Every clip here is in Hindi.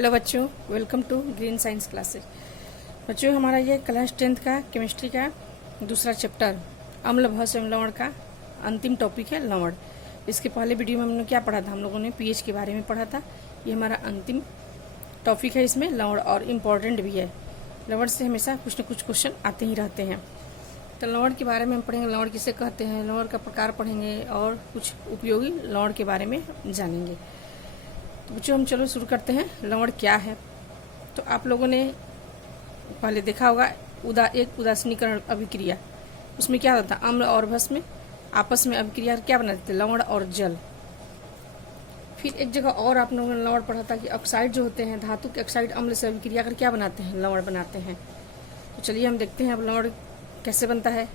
हेलो बच्चों, welcome to green science classes. बच्चों, हमारा ये क्लास 10th का केमिस्ट्री का दूसरा चैप्टर अम्ल भस्म एवं लवण का अंतिम टॉपिक है लवण। इसके पहले वीडियो में हमने क्या पढ़ा था? हम लोगों ने पीएच के बारे में पढ़ा था। ये हमारा अंतिम टॉपिक है, इसमें लवण और इम्पॉर्टेंट भी है। लवण से हमेशा कुछ न कुछ क्वेश्चन आते ही रहते हैं। तो लवण के बारे में हम पढ़ेंगे, लवण किसे कहते हैं, लवण का प्रकार पढ़ेंगे और कुछ उपयोगी लवण के बारे में जानेंगे। तो बच्चों, हम चलो शुरू करते हैं। लवण क्या है? तो आप लोगों ने पहले देखा होगा एक उदासीनीकरण अभिक्रिया। उसमें क्या होता है? अम्ल और भस्म आपस में अभिक्रिया क्या बनाते थे? लवण और जल। फिर एक जगह और आप लोगों ने लवण पढ़ा था कि ऑक्साइड जो होते हैं, धातु के ऑक्साइड अम्ल से अभिक्रिया कर क्या बनाते हैं? लवण बनाते हैं। तो चलिए हम देखते हैं अब लवण कैसे बनता है।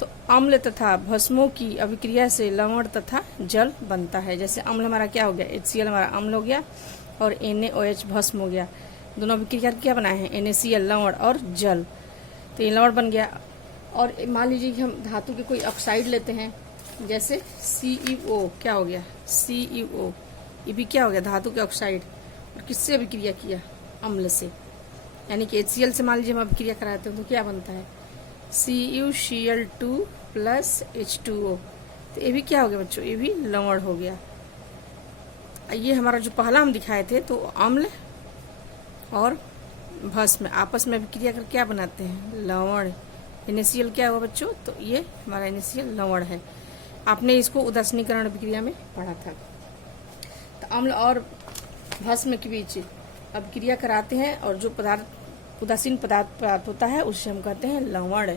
तो अम्ल तथा भस्मों की अभिक्रिया से लवण तथा जल बनता है। जैसे अम्ल हमारा क्या हो गया? HCl हमारा अम्ल हो गया और NaOH भस्म हो गया। दोनों अभिक्रिया क्या बनाए हैं? NaCl लवण और जल। तो ये लवण बन गया। और मान लीजिए कि हम धातु के कोई ऑक्साइड लेते हैं, जैसे CEO क्या हो गया? CEO ये भी क्या हो गया? धातु के ऑक्साइड। और किससे अभिक्रिया किया? अम्ल से। यानी कि HCl से मान लीजिए हम अभिक्रिया कराते हैं तो क्या बनता है? CuCl2 plus H2O। तो ये भी क्या हो गया बच्चों? ये भी लवण हो गया। ये हमारा जो पहला हम दिखाए थे, तो अम्ल और भस्म आपस में अभिक्रिया कर क्या बनाते हैं? लवण। NaCl क्या हुआ बच्चों? तो ये हमारा NaCl लवण है। आपने इसको उदासीनीकरण अभिक्रिया में पढ़ा था। तो अम्ल और भस्म के बीच अभिक्रिया कराते हैं और जो उदासीन पदार्थ प्राप्त होता है उसे हम कहते हैं लवण।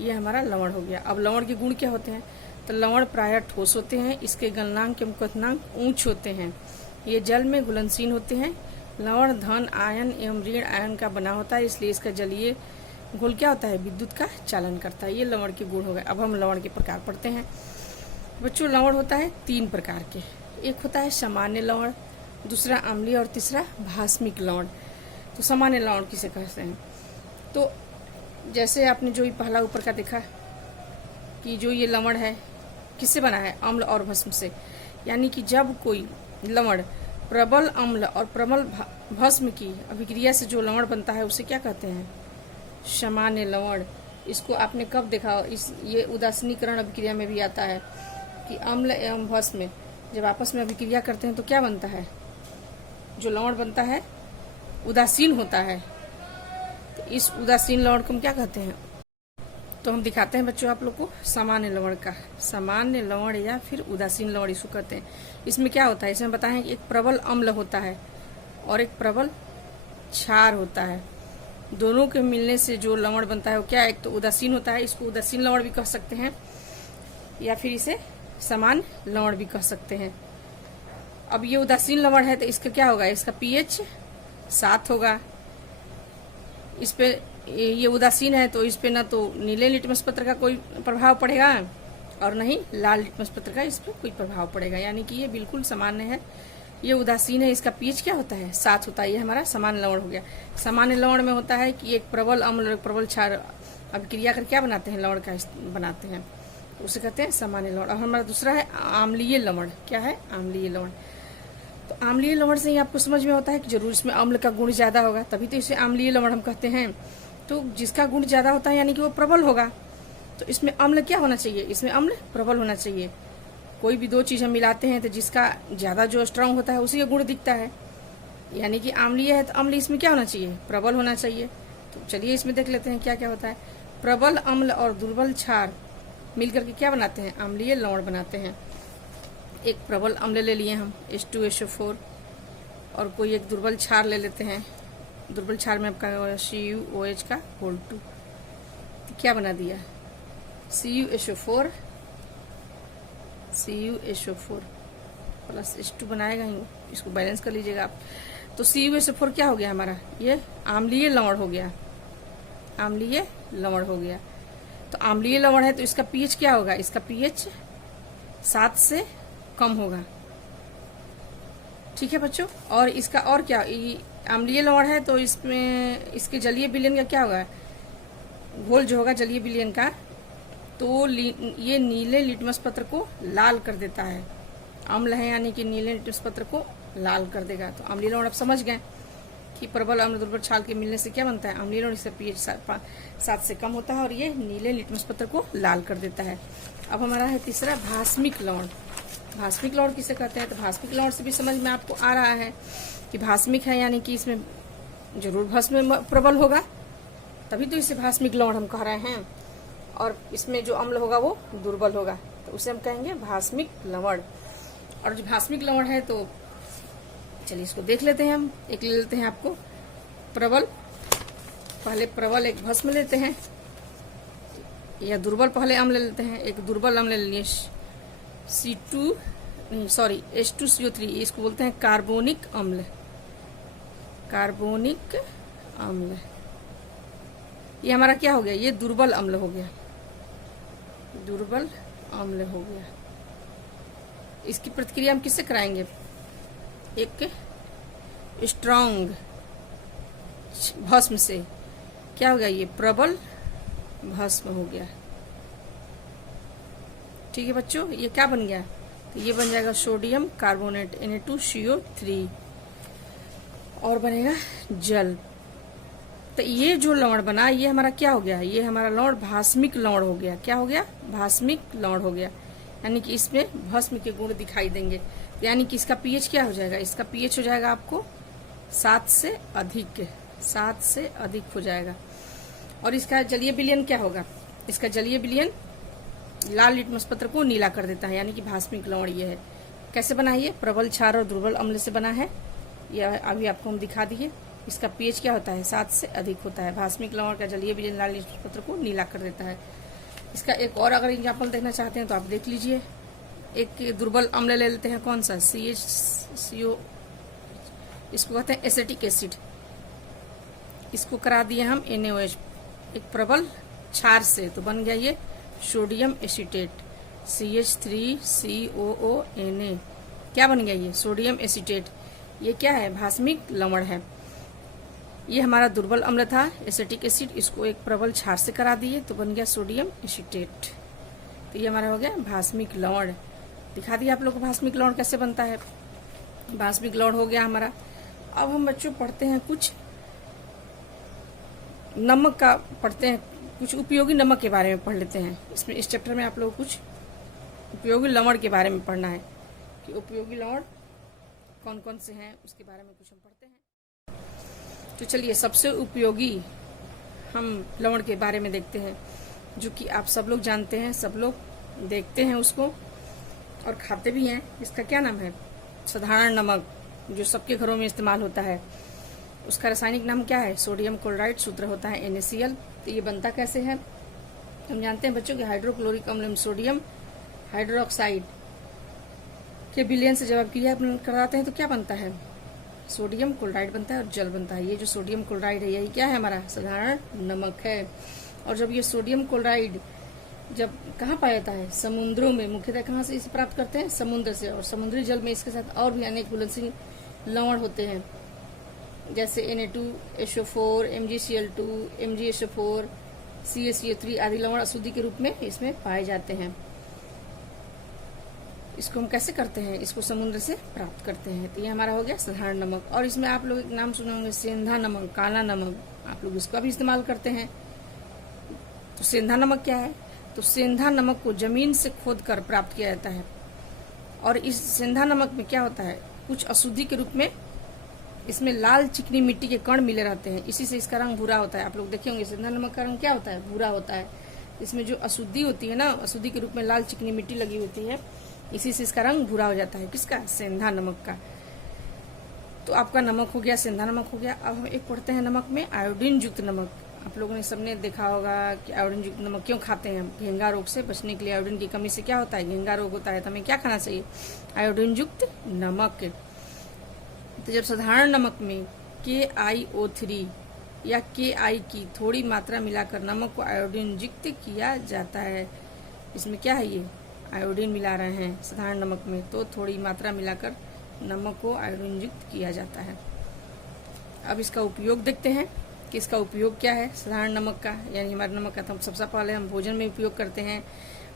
ये हमारा लवण हो गया। अब लवण के गुण क्या होते हैं? तो लवण प्रायः ठोस होते हैं, इसके गलनांक एवं क्वथनांक ऊंच होते हैं, ये जल में घुलनशील होते हैं। लवण धन आयन एवं ऋण आयन का बना होता है, इसलिए इसका जलीय घोल क्या होता है? विद्युत का चालन करता है। ये लवण के गुण हो गए। अब हम लवण के प्रकार पढ़ते हैं। बच्चों, लवण होता है 3 प्रकार के। एक होता है सामान्य लवण, दूसरा अम्लीय और तीसरा भास्मिक लवण। तो सामान्य लवण किसे कहते हैं? तो जैसे आपने जो पहला ऊपर का देखा कि जो ये लवण है किससे बना है? अम्ल और भस्म से। यानी कि जब कोई लवण प्रबल अम्ल और प्रबल भस्म की अभिक्रिया से जो लवण बनता है उसे क्या कहते हैं? सामान्य लवण। इसको आपने कब देखा? ये उदासीनीकरण अभिक्रिया में भी आता है कि अम्ल एवं भस्म जब आपस में अभिक्रिया करते हैं तो क्या बनता है? जो लवण बनता है उदासीन होता है। तो इस उदासीन लवण को हम क्या कहते हैं? तो हम दिखाते हैं बच्चों आप लोग को सामान्य लवण का। सामान्य लवण या फिर उदासीन लवण इसको कहते हैं। इसमें क्या होता है? इसमें बताएं कि एक प्रबल अम्ल होता है और एक प्रबल क्षार होता है। दोनों के मिलने से जो लवण बनता है वो क्या? एक तो उदासीन होता है, इसको उदासीन लवण भी कह सकते हैं या फिर इसे सामान्य लवण भी कह सकते हैं। अब ये उदासीन लवण है तो इसका क्या होगा? इसका pH 7 होगा। इस पे ये उदासीन है तो इस पे ना तो नीले लिटमस पत्र का कोई प्रभाव पड़ेगा और न ही लाल लिटमस पत्र का इस पे कोई प्रभाव पड़ेगा। यानी कि ये बिल्कुल सामान्य है। ये उदासीन है, इसका pH क्या होता है? 7 होता है। ये हमारा सामान्य लवण हो गया। सामान्य लवण में होता है कि एक प्रबल अम्ल और एक प्रबल क्षार अभिक्रिया कर क्या बनाते हैं? लवण का बनाते हैं, उसे कहते हैं सामान्य लवण। और हमारा दूसरा है अम्लीय लवण। क्या है? अम्लीय लवण। तो अम्लीय लवण से ही आपको समझ में होता है कि जरूर इसमें अम्ल का गुण ज्यादा होगा, तभी तो इसे अम्लीय लवण हम कहते हैं। तो जिसका गुण ज्यादा होता है यानी कि वो प्रबल होगा। तो इसमें अम्ल क्या होना चाहिए? इसमें अम्ल प्रबल होना चाहिए। कोई भी दो चीज हम मिलाते हैं तो जिसका ज्यादा जो स्ट्रांग होता है उसी का गुण दिखता है। यानी कि अम्लीय है तो अम्ल इसमें क्या होना चाहिए? प्रबल होना चाहिए। तो चलिए इसमें देख लेते हैं क्या क्या होता है। प्रबल अम्ल और दुर्बल क्षार मिलकर के क्या बनाते हैं? अम्लीय लवण बनाते हैं। एक प्रबल अम्ल ले लिए हम H2SO4 और कोई एक दुर्बल क्षार ले लेते हैं। दुर्बल क्षार में आपका CuOH का होल 2। तो क्या बना दिया? CuSO4 प्लस H2 बनाएगा ही, इसको बैलेंस कर लीजिएगा आप। तो CuSO4 क्या हो गया हमारा? ये अम्लीय लवण हो गया। अम्लीय लवण हो गया। तो अम्लीय लवण है तो इसका pH क्या होगा? इसका pH 7 से कम होगा। ठीक है बच्चों। और इसका और क्या? अम्लीय लवण है तो इसमें इसके जलीय विलयन का क्या होगा? घोल जो होगा जलीय विलयन का, तो ये नीले लिटमस पत्र को लाल कर देता है। अम्ल है यानी कि नीले लिटमस पत्र को लाल कर देगा। तो अम्लीय लवण आप समझ गए। कि प्रबल अम्ल दुर्बल क्षार के मिलने से क्या बनता है, अम्लीय लवण, इसका पीएच 7 से कम होता है और ये नीले लिटमस पत्र को लाल कर देता है। अब हमारा है तीसरा भास्मिक लवण। भास्मिक लवण किसे कहते हैं, तो भास्मिक लवण से भी समझ में आपको आ रहा है कि भास्मिक है यानी कि इसमें जरूर भस्म प्रबल होगा, तभी तो इसे भास्मिक लवण हम कह रहे हैं, और इसमें जो अम्ल होगा वो दुर्बल होगा, तो उसे हम कहेंगे भास्मिक लवण। और जो भास्मिक लवण है तो चलिए इसको देख लेते हैं हम। एक ले लेते हैं आपको प्रबल, पहले प्रबल एक भस्म लेते हैं, या दुर्बल पहले अम्ल ले लेते हैं। एक दुर्बल अम्ल ले लिए H2CO3, इसको बोलते हैं कार्बोनिक अम्ल। कार्बोनिक अम्ल ये हमारा क्या हो गया, ये दुर्बल अम्ल हो गया, दुर्बल अम्ल हो गया। इसकी प्रतिक्रिया हम किससे कराएंगे, एक स्ट्रॉन्ग भस्म से। क्या हो गया, ये प्रबल भस्म हो गया। ठीक है बच्चों, ये क्या बन गया, तो ये बन जाएगा सोडियम कार्बोनेट Na2CO3 और बनेगा जल। तो ये जो लवण बना ये हमारा क्या हो गया, ये हमारा लवण भास्मिक लवण हो गया। क्या हो गया, भास्मिक लवण हो गया, यानी कि इसमें भस्म के गुण दिखाई देंगे। यानी कि इसका पीएच क्या हो जाएगा, इसका पीएच हो जाएगा आपको 7 से अधिक, 7 से अधिक हो जाएगा। और इसका जलीय विलयन क्या होगा, इसका जलीय विलयन लाल लिटमस पत्र को नीला कर देता है, यानी कि भास्मिक लवण ये है। कैसे बना है, ये प्रबल क्षार और दुर्बल अम्ल से बना है, यह अभी आपको हम दिखा दिए। इसका पीएच क्या होता है, 7 से अधिक होता है। भास्मिक लवण का जलीय विलयन लाल लिटमस पत्र को नीला कर देता है। इसका एक और अगर एग्जाम्पल देखना चाहते हैं तो आप देख लीजिए। एक दुर्बल अम्ल ले लेते हैं, कौन सा, CHCO, इसको कहते हैं एसिटिक एसिड। इसको करा दिए हम NaOH एक प्रबल क्षार से, तो बन गया ये सोडियम एसीटेट, CH3COONA। क्या बन गया, ये सोडियम एसीटेट। ये क्या है, भास्मिक लवण है। ये हमारा दुर्बल अम्ल था एसिटिक एसिड, इसको एक प्रबल क्षार से करा दिए तो बन गया सोडियम एसीटेट। तो ये हमारा हो गया भास्मिक लवण। दिखा दिया आप लोग को भास्मिक लवण कैसे बनता है। भास्मिक लवण हो गया हमारा। अब हम बच्चों पढ़ते हैं कुछ नमक का, पढ़ते हैं कुछ उपयोगी नमक के बारे में पढ़ लेते हैं। इसमें इस चैप्टर में आप लोग कुछ उपयोगी लवण के बारे में पढ़ना है कि उपयोगी लवण कौन कौन से हैं, उसके बारे में कुछ हम पढ़ते हैं। तो चलिए सबसे उपयोगी हम लवण के बारे में देखते हैं, जो कि आप सब लोग जानते हैं, सब लोग देखते हैं उसको और खाते भी हैं। इसका क्या नाम है, साधारण नमक, जो सबके घरों में इस्तेमाल होता है। उसका रासायनिक नाम क्या है, सोडियम क्लोराइड, सूत्र होता है NaCl। तो ये बनता कैसे है, हम जानते हैं बच्चों कि हाइड्रोक्लोरिक अम्ल में सोडियम हाइड्रोक्साइड के विलयन से जब आप क्रिया कराते हैं तो क्या बनता है, सोडियम क्लोराइड बनता है और जल बनता है। ये जो सोडियम क्लोराइड है यही क्या है, हमारा साधारण नमक है। और जब ये सोडियम क्लोराइड जब कहाँ पाया जाता है, समुद्रों में। मुख्यतः कहाँ से इसे प्राप्त करते हैं, समुद्र से। और समुद्री जल में इसके साथ और भी अनेक घुलनशील लवण होते हैं, जैसे Na2SO4, MgCl2, MgSO4, CaCO3 आदि लवण अशुद्धि के रूप में इसमें पाए जाते हैं। इसको हम कैसे करते हैं, इसको समुद्र से प्राप्त करते हैं। तो ये हमारा हो गया साधारण नमक। और इसमें आप लोग एक नाम सुने होंगे, सेंधा नमक, काला नमक, आप लोग इसका भी इस्तेमाल करते हैं। तो सेंधा नमक क्या है, तो सेंधा नमक को जमीन से खोद कर प्राप्त किया जाता है। और इस सेंधा नमक में क्या होता है, कुछ अशुद्धि के रूप में इसमें लाल चिकनी मिट्टी के कण मिले रहते हैं, इसी से इसका रंग भूरा होता है। आप लोग देखे होंगे सेंधा नमक का रंग क्या होता है, भूरा होता है। इसमें जो अशुद्धि होती है ना, अशुद्धि के रूप में लाल चिकनी मिट्टी लगी होती है, इसी से इसका रंग भूरा हो जाता है। किसका, सेंधा नमक का। तो आपका नमक हो गया, सेंधा नमक हो गया। अब हम एक पढ़ते हैं नमक में आयोडीन युक्त नमक। आप लोगों ने सबने देखा होगा कि आयोडीन युक्त नमक क्यों खाते हैं हम, घेंगा रोग से बचने के लिए। आयोडीन की कमी से क्या होता है, घेंगा रोग होता है, तो हमें क्या खाना चाहिए, आयोडीन युक्त नमक। तो जब साधारण नमक में KiO3 या Ki की थोड़ी मात्रा मिलाकर नमक को आयोडीन युक्त किया जाता है, इसमें क्या है, ये आयोडीन मिला रहे हैं साधारण नमक में, तो थोड़ी मात्रा मिलाकर नमक को आयोडीन युक्त किया जाता है। अब इसका उपयोग देखते हैं कि इसका उपयोग क्या है साधारण नमक का, यानी हमारे नमक का। तो हम सबसे पहले हम भोजन में उपयोग करते हैं।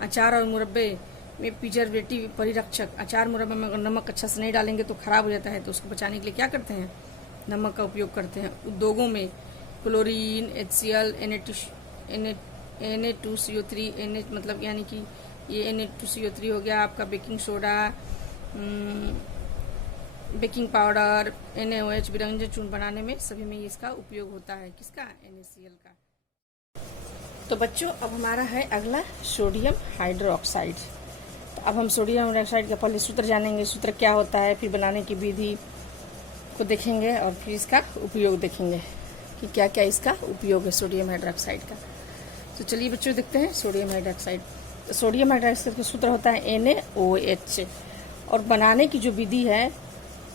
अचार और मुरब्बे में प्रिजर्वेटिव परिरक्षक, अचार मुरब्बे में अगर नमक अच्छा से नहीं डालेंगे तो खराब हो जाता है, तो उसको बचाने के लिए क्या करते हैं, नमक का उपयोग करते हैं। उद्योगों में क्लोरीन, HCl, Na2CO3, मतलब यानी कि ये Na2CO3 हो गया आपका, baking soda, baking powder, NaOH, विरंजन चूर्ण बनाने में सभी में इसका उपयोग होता है। किसका? NaCl का। तो बच्चों अब हमारा है अगला सोडियम हाइड्रोक्साइड। तो अब हम सोडियम हाइड्रोक्साइड का पहले सूत्र जानेंगे, सूत्र क्या होता है, फिर बनाने की विधि को देखेंगे और फिर इसका उपयोग देखेंगे कि क्या क्या इसका उपयोग है सोडियम हाइड्रोक्साइड का। तो चलिए बच्चों देखते हैं सोडियम हाइड्रोक्साइड। तो सोडियम हाइड्रोक्साइड का सूत्र होता है NaOH। और बनाने की जो विधि है,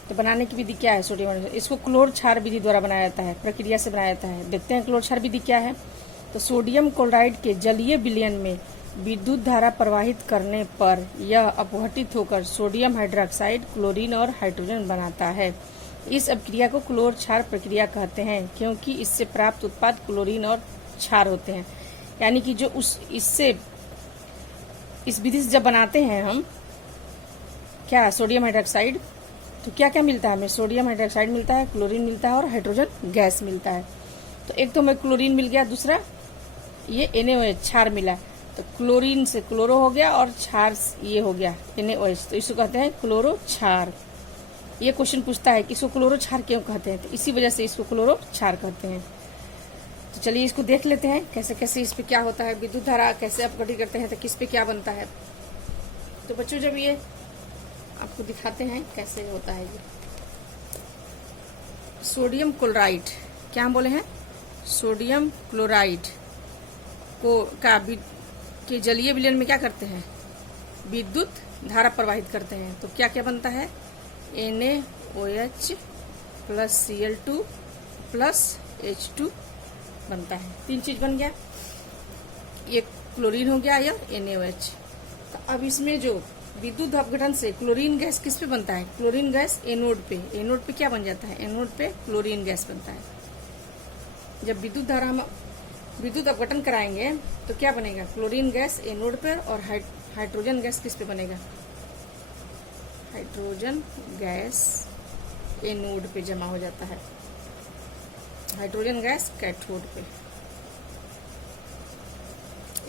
तो बनाने की विधि क्या है सोडियम हाइड्रोक्साइड? इसको क्लोर क्षार विधि द्वारा बनाया जाता है, प्रक्रिया से बनाया जाता है। देखते हैं क्लोर क्षार विधि क्या है। तो सोडियम क्लोराइड के जलीय विलयन में विद्युत धारा प्रवाहित करने पर यह अपघटित होकर सोडियम हाइड्रोक्साइड क्लोरीन और हाइड्रोजन बनाता है। इस अपक्रिया को क्लोर क्षार प्रक्रिया कहते हैं, क्योंकि इससे प्राप्त उत्पाद क्लोरीन और क्षार होते हैं। यानी कि जो इस विधि से जब बनाते हैं हम क्या सोडियम हाइड्रोक्साइड, तो क्या क्या मिलता है हमें? सोडियम हाइड्रोक्साइड मिलता है, क्लोरीन मिलता है और हाइड्रोजन गैस मिलता है। तो एक तो हमें क्लोरीन मिल गया, दूसरा ये NaOH क्षार मिला। तो क्लोरीन से क्लोरो हो गया और क्षार ये हो गया NaOH, तो इसको कहते हैं क्लोरो क्षार। ये क्वेश्चन पूछता है कि इसको क्लोरो क्षार क्यों कहते हैं, तो इसी वजह से इसको क्लोरो क्षार कहते हैं। तो चलिए इसको देख लेते हैं कैसे कैसे इस पे क्या होता है, विद्युत धारा कैसे अपघटित करते हैं, तो किस पे क्या बनता है। तो बच्चों जब ये आपको दिखाते हैं कैसे होता है ये सोडियम क्लोराइड, क्या हम बोले हैं, सोडियम क्लोराइड को के जलीय विलयन में क्या करते हैं, विद्युत धारा प्रवाहित करते हैं। तो क्या क्या बनता है, NaOH plus Cl2 plus H2 बनता है। 3 चीज बन गया, ये क्लोरीन हो गया या NaOH। तो अब इसमें जो विद्युत अपघटन से क्लोरीन गैस किस पे बनता है, क्लोरीन गैस एनोड पे। एनोड पे क्या बन जाता है, एनोड पे क्लोरीन गैस बनता है। जब विद्युत धारा हम विद्युत अपघटन कराएंगे तो क्या बनेगा, क्लोरीन गैस एनोड पर और हाइड्रोजन गैस किस पे बनेगा, हाइड्रोजन गैस एनोड पे जमा हो जाता है, हाइड्रोजन गैस कैथोड पे।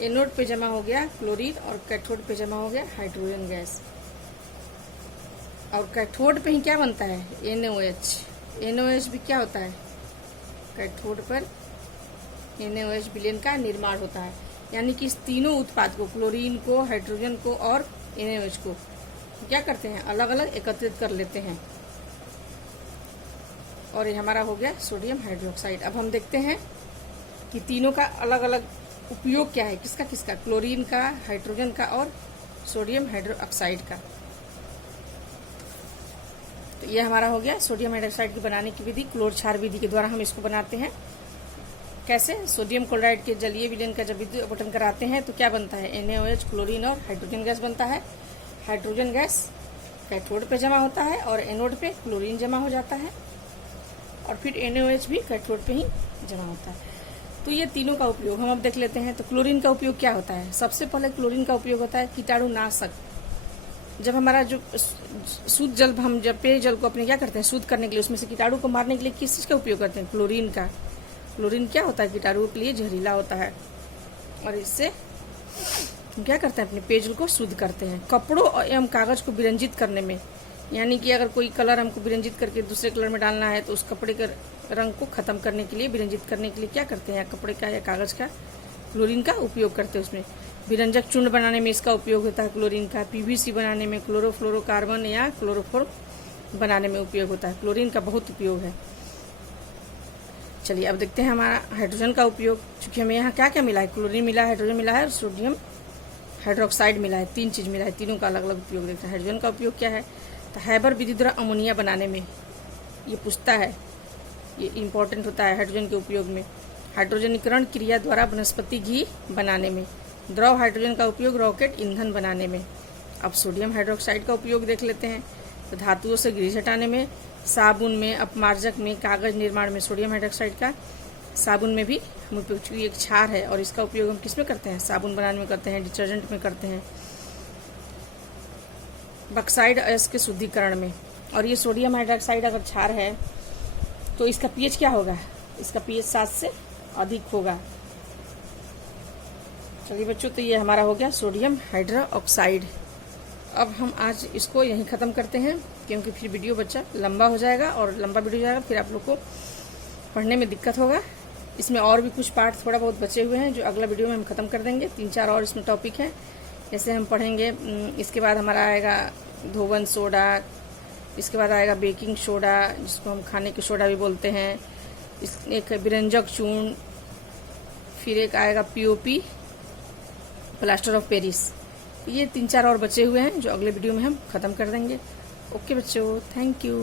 एनोड पे जमा हो गया क्लोरीन और कैथोड पे जमा हो गया हाइड्रोजन गैस। और कैथोड पे ही क्या बनता है, NaOH। NaOH भी क्या होता है, कैथोड पर NaOH विलयन का निर्माण होता है। यानी कि इस तीनों उत्पाद को, क्लोरीन को, हाइड्रोजन को और NaOH को क्या करते हैं, अलग अलग एकत्रित कर लेते हैं। और ये हमारा हो गया सोडियम हाइड्रोक्साइड। अब हम देखते हैं कि तीनों का अलग अलग उपयोग क्या है, किसका किसका, क्लोरीन का, हाइड्रोजन का और सोडियम हाइड्रोक्साइड का। तो ये हमारा हो गया सोडियम हाइड्रोक्साइड की बनाने की विधि, क्लोर क्षार विधि के द्वारा हम इसको बनाते हैं। कैसे, सोडियम क्लोराइड के जलीय विलयन का जब विद्युत अपघटन कराते हैं तो क्या बनता है, NaOH, क्लोरीन और हाइड्रोजन गैस बनता है। हाइड्रोजन गैस कैथोड पे जमा होता है और एनोड पे क्लोरीन जमा हो जाता है और फिर NaOH भी कैथोड पे ही जमा होता है। तो ये तीनों का उपयोग हम अब देख लेते हैं। तो क्लोरीन का उपयोग क्या होता है, सबसे पहले क्लोरीन का उपयोग होता है कीटाणुनाशक। जब हमारा जो शुद्ध जल, हम जब पेय जल को अपने क्या करते हैं शुद्ध करने के लिए, उसमें से कीटाणु को मारने के लिए किस चीज का उपयोग करते हैं, क्लोरीन का। क्लोरीन क्या होता है, कीटाणुओं के लिए जहरीला होता है और इससे हम क्या करते हैं, अपने पेयजल को शुद्ध करते हैं। कपड़ों एवं कागज को विरंजित करने में, यानी कि अगर कोई कलर हमको विरंजित करके दूसरे कलर में डालना है तो उस कपड़े के रंग को खत्म करने के लिए, विरंजित करने के लिए क्या करते हैं, कपड़े का या कागज का क्लोरीन का उपयोग करते हैं। उसमें विरंजक चूर्ण बनाने में इसका उपयोग होता है क्लोरीन का। PVC बनाने में, क्लोरोफ्लोरोकार्बन या क्लोरोफोर बनाने में उपयोग होता है। क्लोरीन का बहुत उपयोग है। चलिए अब देखते हैं हमारा हाइड्रोजन का उपयोग। चूंकि हमें यहाँ क्या क्या मिला है, क्लोरीन मिला है, हाइड्रोजन मिला है और सोडियम हाइड्रोक्साइड मिला है। 3 चीज मिला है, तीनों का अलग अलग उपयोग देखते हैं। हाइड्रोजन का उपयोग क्या है, तो हैबर विधि द्वारा अमोनिया बनाने में ये पूछता है, ये इंपॉर्टेंट होता है हाइड्रोजन के उपयोग में। हाइड्रोजनीकरण क्रिया द्वारा वनस्पति घी बनाने में। द्रव हाइड्रोजन का उपयोग रॉकेट ईंधन बनाने में। अब सोडियम हाइड्रोक्साइड का उपयोग देख लेते हैं। तो धातुओं से ग्रीस हटाने में, साबुन में, अपमार्जक में, कागज निर्माण में सोडियम हाइड्रोक्साइड का। साबुन में भी हम उपयोग, एक क्षार है और इसका उपयोग हम किस में करते हैं, साबुन बनाने में करते हैं, डिटर्जेंट में करते हैं। बक्साइड अयस्क के शुद्धिकरण में। और ये सोडियम हाइड्रोक्साइड अगर क्षार है तो इसका पीएच क्या होगा, इसका पीएच 7 से अधिक होगा। चलिए बच्चों, तो ये हमारा हो गया सोडियम हाइड्रोक्साइड। अब हम आज इसको यहीं ख़त्म करते हैं, क्योंकि फिर वीडियो बच्चा लंबा हो जाएगा और लंबा वीडियो जाएगा, फिर आप लोग को पढ़ने में दिक्कत होगा। इसमें और भी कुछ पार्ट थोड़ा बहुत बचे हुए हैं जो अगला वीडियो में हम ख़त्म कर देंगे। 3-4 और इसमें टॉपिक हैं, जैसे हम पढ़ेंगे। इसके बाद हमारा आएगा धोवन सोडा, इसके बाद आएगा बेकिंग सोडा जिसको हम खाने के सोडा भी बोलते हैं, एक व्यंजक चूर्ण, फिर एक आएगा पीओपी, प्लास्टर ऑफ पेरिस। ये 3-4 और बचे हुए हैं जो अगले वीडियो में हम ख़त्म कर देंगे। ओके बच्चों, थैंक यू।